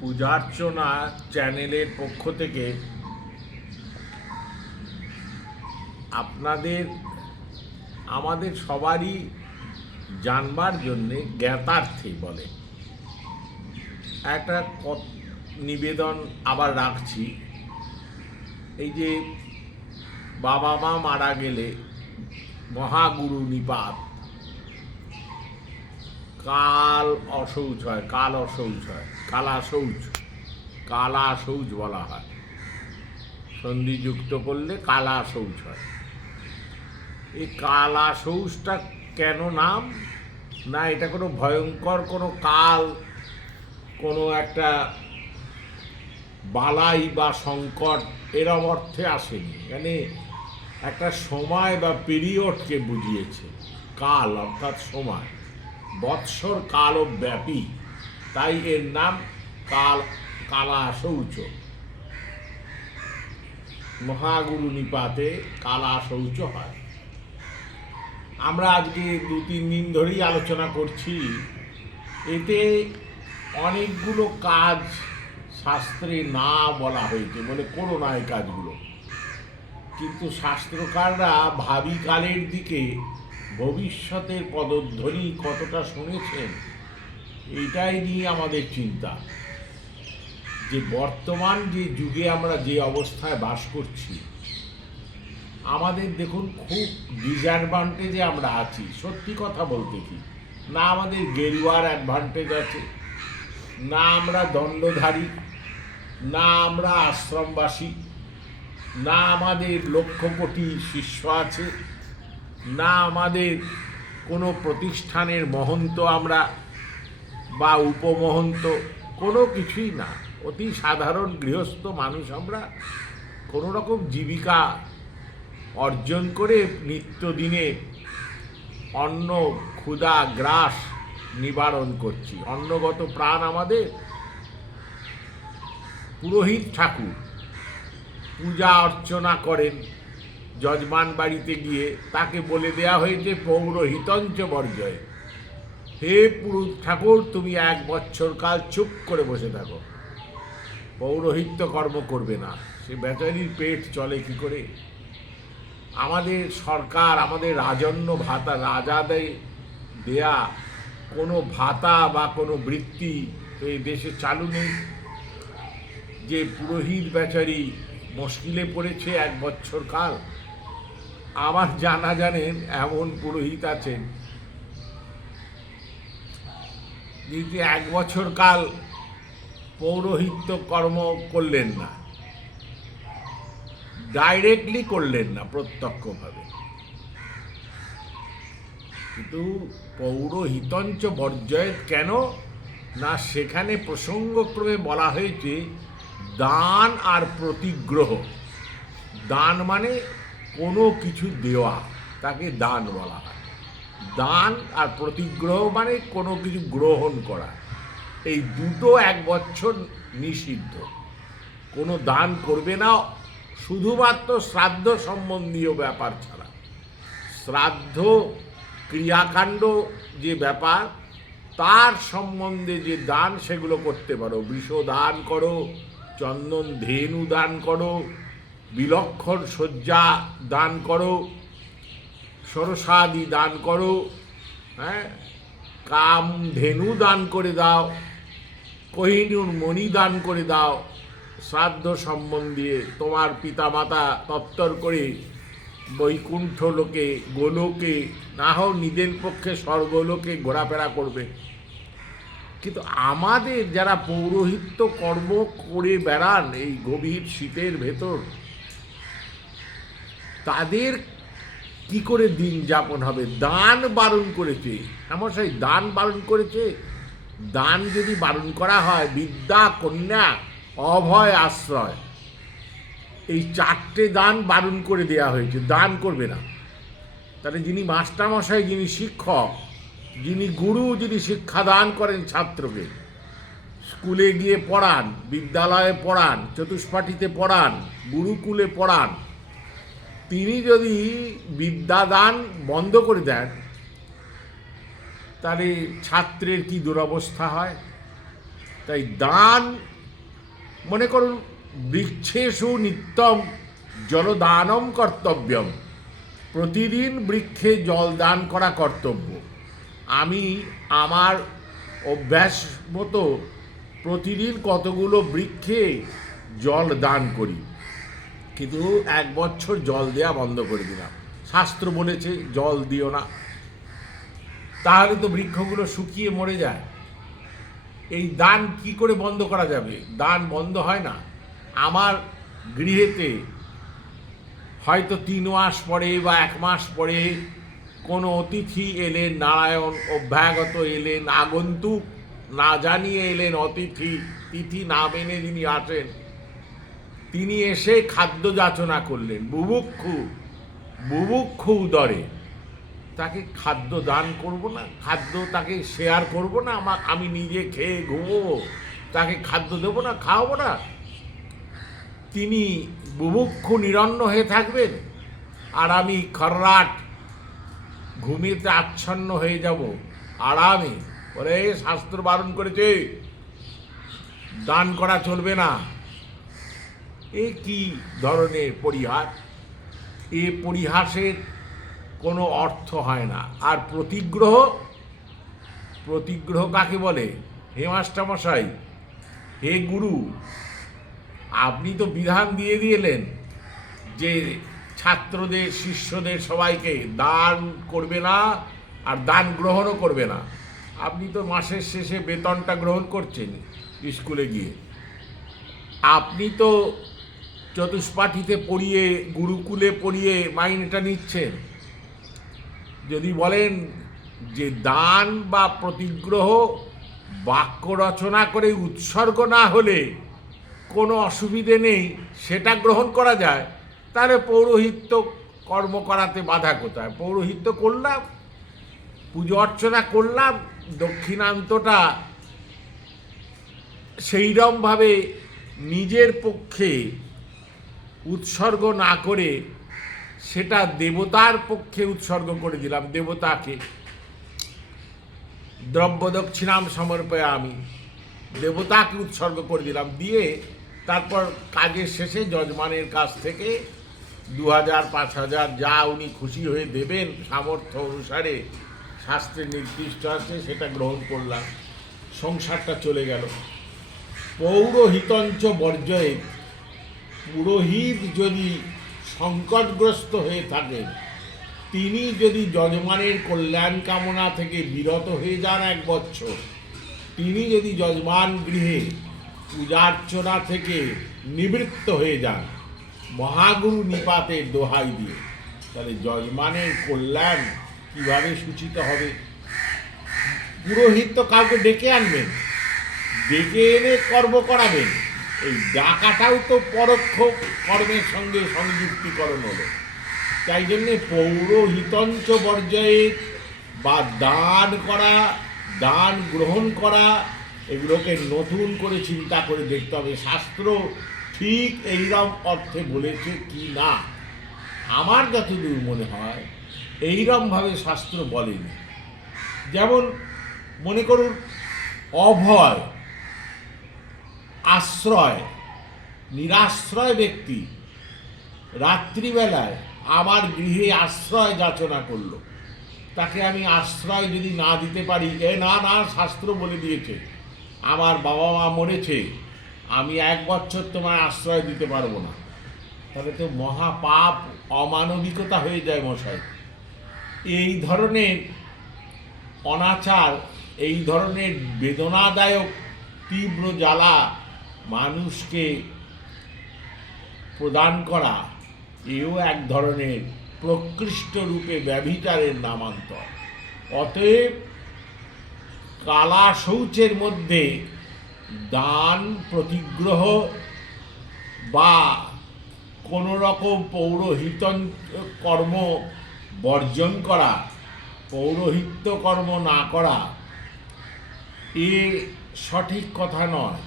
পূজার্চনা চ্যানেলের পক্ষ থেকে আপনাদের আমাদের সবারই জানবার জন্যে জ্ঞাতার্থে বলে একটা নিবেদন আবার রাখছি। এই যে বাবা মা মারা গেলে মহাগুরু নিপাত কাল অশৌচ হয়, কালা শৌচ বলা হয়। সন্ধিযুক্ত করলে কালা শৌচ হয়। এই কালা শৌচটা কেন নাম? না এটা কোনো ভয়ঙ্কর কোনো কাল, কোনো একটা বালাই বা সংকট এরম অর্থে আসেনি। মানে একটা সময় বা পিরিয়ডকে বুঝিয়েছে। কাল অর্থাৎ সময়, বৎসর কালও ব্যাপী, তাই এর নাম কালা শৌচ। মহাগুরু নিপাতে কালা শৌচ হয়। আমরা আজকে 2-3 দিন ধরেই আলোচনা করছি। এতে অনেকগুলো কাজ শাস্ত্রে না বলা হয়েছে, বলে করো না এই কাজগুলো। কিন্তু শাস্ত্রকাররা ভাবি কালের দিকে ভবিষ্যতের পদধ্বনি কতটা শুনেছেন, এটাই নিয়ে আমাদের চিন্তা। যে বর্তমান যে যুগে আমরা যে অবস্থায় বাস করছি, আমাদের দেখুন খুব ডিসঅ্যাডভান্টেজে আমরা আছি। সত্যি কথা বলতে কি, না আমাদের গেরুয়ার অ্যাডভান্টেজ আছে, না আমরা দণ্ডধারী, না আমরা আশ্রমবাসী, না আমাদের লক্ষ কোটি শিষ্য আছে, না আমাদের কোনো প্রতিষ্ঠানের মহন্ত আমরা বা উপমহন্ত, কোনো কিছুই না। অতি সাধারণ গৃহস্থ মানুষ আমরা। কোনো রকম জীবিকা অর্জন করে নিত্যদিনে অন্ন ক্ষুধা গ্রাস নিবারণ করছি। অন্নগত প্রাণ আমাদের। পুরোহিত ঠাকুর পূজা অর্চনা করেন যজমান বাড়িতে গিয়ে, তাকে বলে দেয়া হয়েছে পৌরোহিতঞ্চ বর্জয়। হে পুরোহিত ঠাকুর, তুমি 1 বৎসর কাল চুপ করে বসে থাকো, পৌরোহিত্য কর্ম করবে না। সে বেচারির পেট চলে কি করে? আমাদের সরকার, আমাদের রাজন্য ভাতা, রাজাদের দেয়া কোনো ভাতা বা কোনো বৃত্তি এই দেশে চালু নেই। যে পুরোহিত বেচারি মুশকিলে পড়েছে 1 বৎসর কাল। আমার জানেন এমন পুরোহিত আছেন যিনি 1 বছর কাল পৌরোহিত্য কর্ম করলেন না, ডাইরেক্টলি করলেন না, প্রত্যক্ষভাবে। কিন্তু পৌরোহিতঞ্চ বর্জয়েত কেন? না সেখানে প্রসঙ্গক্রমে বলা হয়েছে দান আর প্রতিগ্রহ। দান মানে কোনো কিছু দেওয়া, তাকে দান বলা হয়। দান আর প্রতিগ্রহ মানে কোনো কিছু গ্রহণ করা। এই দুটো 1 বছর নিষিদ্ধ। কোনো দান করবে না, শুধুমাত্র শ্রাদ্ধ সম্বন্ধীয় ব্যাপার ছাড়া। শ্রাদ্ধ ক্রিয়াকাণ্ড যে ব্যাপার, তার সম্বন্ধে যে দান সেগুলো করতে পারো। বৃষ দান করো, চন্দন ধেনু দান করো, বিলক্ষণ শয্যা দান করো, সরসাদি দান করো, কাম ধেনু দান করে দাও, কোহিনূর মণি দান করে দাও। শ্রাদ্ধ সম্বন্ধে তোমার পিতামাতা তত্তর করে বৈকুণ্ঠ লোকে, গোলোকে, না হোক নিজের পক্ষে স্বর্গলোকে ঘোরাফেরা করবে। কিন্তু আমাদের যারা পৌরোহিত্য কর্ম করে বেড়ান এই গভীর শীতের ভেতর, তাদের কি করে দিন যাপন হবে? দান বারণ করেছে। মশাই দান বারণ করেছে। দান যদি বারণ করা হয়, বিদ্যা, কন্যা, অভয়, আশ্রয়, এই 4টে দান বারণ করে দেয়া হয়েছে। দান করবে না। তাহলে যিনি মাস্টারমশাই, যিনি শিক্ষক, যিনি গুরু, যিনি শিক্ষাদান করেন ছাত্রকে, স্কুলে গিয়ে পড়ান, বিদ্যালয়ে পড়ান, চতুষ্পাঠীতে পড়ান, গুরুকুলে পড়ান, তিনি যদি বিদ্যাদান বন্ধ করে দেন, তাহলে ছাত্রের কি দুরবস্থা হয়? তাই দান, মনে করুন, বৃক্ষেষু নিত্যম জলদানম কর্তব্যম, প্রতিদিন বৃক্ষে জল দান করা কর্তব্য। আমি আমার অভ্যাস মতো প্রতিদিন কতগুলো বৃক্ষে জল দান করি, কিন্তু 1 বছর জল দেওয়া বন্ধ করে দিলাম। শাস্ত্র বলেছে জল দিও না, তাহলে তো বৃক্ষগুলো শুকিয়ে মরে যায়। এই দান কি করে বন্ধ করা যাবে? দান বন্ধ হয় না। আমার গৃহেতে হয়তো 3 মাস পরে বা 1 মাস পরে কোনো অতিথি এলেন, নারায়ণ অভ্যাগত এলেন, আগন্তুক না জানিয়ে এলেন, অতিথি তিথি না মেনে যিনি আসেন, তিনি এসে খাদ্য যাচনা করলেন, বুভুক্ষু উদরে, তাকে খাদ্য দান করব না? খাদ্য তাকে শেয়ার করব না? আমি নিজে খেয়ে ঘুমোবো, তাকে খাদ্য দেবো না, খাওয়াবো না? তিনি বুভুক্ষু নিরন্ন হয়ে থাকবেন, আর আমি খররাট ঘুমিয়েতে আচ্ছন্ন হয়ে যাব আরামে। ওরে, শাস্ত্র বারণ করেছে, দান করা চলবে না। এ কি ধরনের পরিহাস? এ পরিহাসের কোনো অর্থ হয় না। আর প্রতিগ্রহ কাকে বলে? হে মাস্টারমশাই, হে গুরু, আপনি তো বিধান দিয়ে দিলেন যে ছাত্রদের, শিষ্যদের সবাইকে দান করবে না, আর দান গ্রহণও করবে না। আপনি তো মাসের শেষে বেতনটা গ্রহণ করছেন স্কুলে গিয়ে। আপনি তো চতুষ্পাঠীতে পড়িয়ে, গুরুকুলে পড়িয়ে মাইনেটা নিচ্ছেন। যদি বলেন যে দান বা প্রতিগ্রহ বাক্য রচনা করে উৎসর্গ না হলে কোনো অসুবিধে নেই, সেটা গ্রহণ করা যায়, তাহলে পৌরোহিত্য কর্ম করাতে বাধা কোথায়? পৌরোহিত্য করলাম, পুজো অর্চনা করলাম, দক্ষিণান্তটা সেইরকমভাবে নিজের পক্ষে উৎসর্গ না করে সেটা দেবতার পক্ষে উৎসর্গ করে দিলাম। দেবতাকে দ্রব্য দক্ষিণাম সমর্পয়ামি, দেবতাকে উৎসর্গ করে দিলাম, দিয়ে তারপর কাজের শেষে যজমানের কাছ থেকে 2000, 5000 যা উনি খুশি হয়ে দেবেন সামর্থ্য অনুসারে, শাস্ত্রে নির্দিষ্ট আছে, সেটা গ্রহণ করলাম, সংসারটা চলে গেল। পৌরোহিতঞ্চ বর্জয়ে, পুরোহিত যদি সংকটগ্রস্ত হয়ে থাকেন, তিনি যদি যজমানের কল্যাণ কামনা থেকে বিরত হয়ে যান 1 বছর, তিনি যদি যজমান গৃহে পূজার্চনা থেকে নিবৃত্ত হয়ে যান মহাগুরু নিপাতের দোহাই দিয়ে, তাহলে যজমানের কল্যাণ কিভাবে সূচিত হবে? পুরোহিত তো কাউকে ডেকে আনবেন, ডেকে এনে কর্ম করাবেন। এই ডাকাটাও তো পরোক্ষ কর্মের সঙ্গে সংযুক্তিকরণ হলো। তাই জন্যে পৌরোহিতঞ্চ বর্জয়ে বা দান করা, দান গ্রহণ করা, এগুলোকে নতুন করে চিন্তা করে দেখতে হবে শাস্ত্র ঠিক এইরকম অর্থে বলেছে কি না। আমার যতদূর মনে হয় এইরকমভাবে শাস্ত্র বলেনি। যেমন মনে করুন, অভয়, আশ্রয়, নিরাশ্রয় ব্যক্তি রাত্রিবেলায় আমার গৃহে আশ্রয় যাচনা করলো, তাকে আমি আশ্রয় যদি না দিতে পারি, না, শাস্ত্র বলে দিয়েছে আমার বাবা মা মরেছে, আমি 1 বছর তোমায় আশ্রয় দিতে পারবো না, তাহলে তো মহাপাপ, অমানবিকতা হয়ে যায় মশাই। এই ধরনের অনাচার, এই ধরনের বেদনাদায়ক তীব্র জ্বালা মানুষকে প্রদান করা, এও এক ধরনের প্রকৃষ্ট রূপে ব্যভিচারের নামান্তর। অতএব কালা শৌচের মধ্যে দান, প্রতিগ্রহ বা কোনো রকম পৌরোহিত কর্ম বর্জন করা, পৌরোহিত্য কর্ম না করা, এ সঠিক কথা নয়।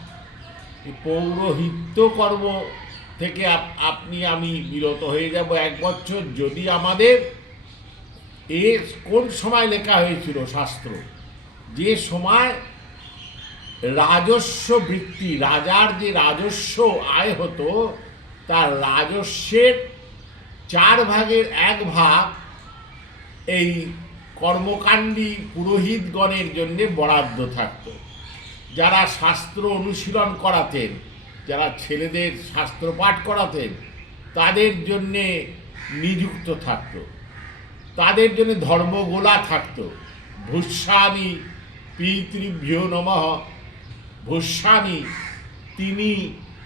পৌরোহিত্য কর্ম থেকে আমি বিরত হয়ে যাব 1 বছর, যদি আমাদের কোন সময় লেখা হয়েছিল শাস্ত্র, যে সময় রাজস্ব বৃত্তি, রাজার যে রাজস্ব আয় হতো তার রাজস্বের 1/4 এই কর্মকাণ্ডী পুরোহিতগণের জন্যে বরাদ্দ থাকত। যারা শাস্ত্র অনুশীলন করাতেন, যারা ছেলেদের শাস্ত্র পাঠ করাতেন, তাদের জন্যে নিযুক্ত থাকত। তাদের জন্য ধর্মগোলা থাকত। ভূস্বামী পিতৃভ্যো নমঃ, ভূস্বামী তিনি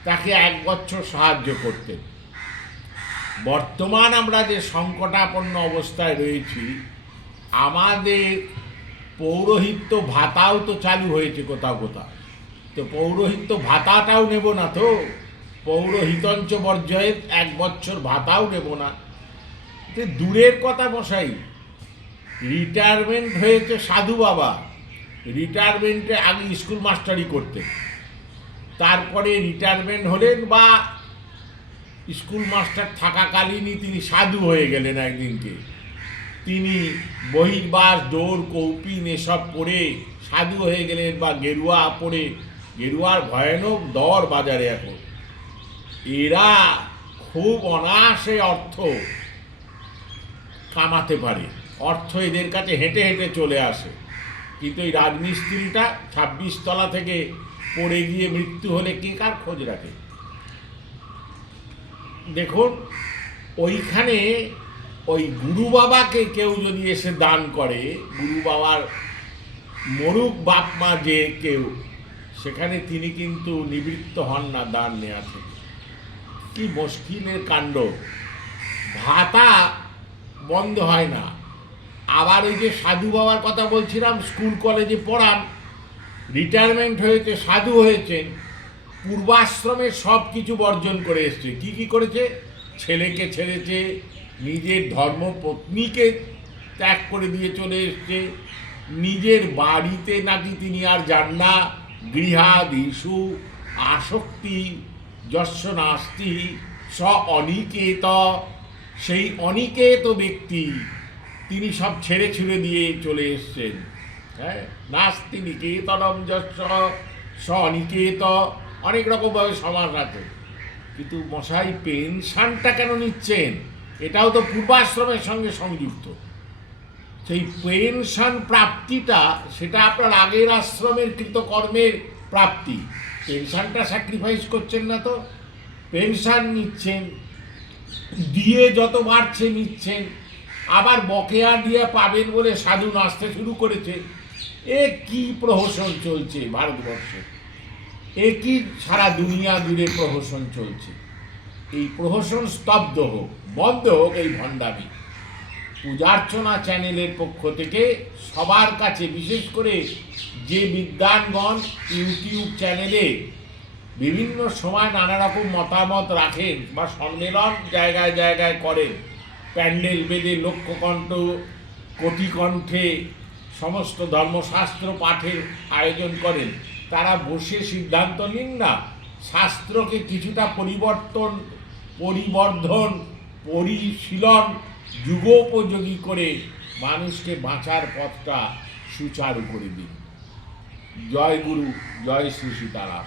তাকে 1 বছর সাহায্য করতেন। বর্তমান আমরা যে সংকটাপন্ন অবস্থায় রয়েছি, আমাদের পৌরোহিত্য ভাতাও তো চালু হয়েছে কোথাও কোথাও, তো পৌরোহিত্য ভাতাটাও নেব না তো, পৌরোহিতঞ্চ বর্জয়েত 1 বছর ভাতাও নেব না। দূরের কথা মশাই, রিটায়ারমেন্ট হয়েছে সাধু বাবা, রিটায়ারমেন্টে আগে স্কুল মাস্টারি করতেন, তারপরে রিটায়ারমেন্ট হলেন বা স্কুল মাস্টার থাকাকালীনই তিনি সাধু হয়ে গেলেন। একদিনকে তিনি বহির্বাস ডোর কৌপিন এসব পরে সাধু হয়ে গেলেন, বা গেরুয়া পরে। গেরুয়ার ভয়ানক দর বাজারে এখন। এরা খুব অনায়াসে অর্থ কামাতে পারে, অর্থ এদের কাছে হেঁটে হেঁটে চলে আসে। কিন্তু এই রাজমিস্ত্রিটা 26 তলা থেকে পড়ে গিয়ে মৃত্যু হলে কে কার খোঁজ রাখে? দেখুন, ওইখানে ওই গুরু বাবাকে কেউ যদি এসে দান করে, গুরু বাবার মরুক বাপ মা যে কেউ, সেখানে তিনি কিন্তু নিবৃত্ত হন না দান নেওয়া থেকে। কি মুশকিলের কাণ্ড! ভাতা বন্ধ হয় না। আবার ওই যে সাধু বাবার কথা বলছিলাম, স্কুল কলেজে পড়ান, রিটায়ারমেন্ট হয়েছে, সাধু হয়েছেন, পূর্বাশ্রমের সব কিছু বর্জন করে এসছে। কি কি করেছে? ছেলেকে ছেড়েছে, নিজের ধর্মপত্নীকে ত্যাগ করে দিয়ে চলে এসছে, নিজের বাড়িতে নাকি তিনি আর যান না। গৃহাদিষু আসক্তি যস্য নাস্তি স অনিকেত, সেই অনিকেত ব্যক্তি তিনি সব ছেড়ে ছুড়ে দিয়ে চলে এসছেন। হ্যাঁ, নাস্তি নিকেতনম যস্য স অনিকেত, অনেক রকমভাবে সমাজ আছে। কিন্তু মশাই, পেনশনটা কেন নিচ্ছেন? এটাও তো পূর্বাশ্রমের সঙ্গে সংযুক্ত। সেই পেনশন প্রাপ্তিটা, সেটা আপনার আগের আশ্রমের কৃতকর্মের প্রাপ্তি। পেনশনটা স্যাক্রিফাইস করছেন না তো। পেনশন নিচ্ছেন, দিয়ে যত বাড়ছে নিচ্ছেন, আবার বকেয়া দিয়ে পাবেন বলে সাধু নাচতে শুরু করেছে। এ কি প্রহসন চলছে ভারতবর্ষে? এ কি সারা দুনিয়া জুড়ে প্রহসন চলছে? এই প্রহসন স্তব্ধ হোক, বন্ধ হোক এই ভণ্ডামি। পূজার্চনা চ্যানেলের পক্ষ থেকে সবার কাছে, বিশেষ করে যে বিদ্বানগণ ইউটিউব চ্যানেলে বিভিন্ন সময় নানা রকম মতামত রাখেন বা সম্মেলন জায়গায় জায়গায় করেন, প্যান্ডেল বেঁধে লক্ষ্যকণ্ঠ কোটি কণ্ঠে সমস্ত ধর্মশাস্ত্র পাঠের আয়োজন করেন, তারা বসে সিদ্ধান্ত নিন না, শাস্ত্রকে কিছুটা পরিবর্ধন, পরিশীলন, যুগোপযোগী করে মানুষকে বাঁচার পথটা সুচারু করে দিন। জয় গুরু, জয় শ্রী সীতারাম।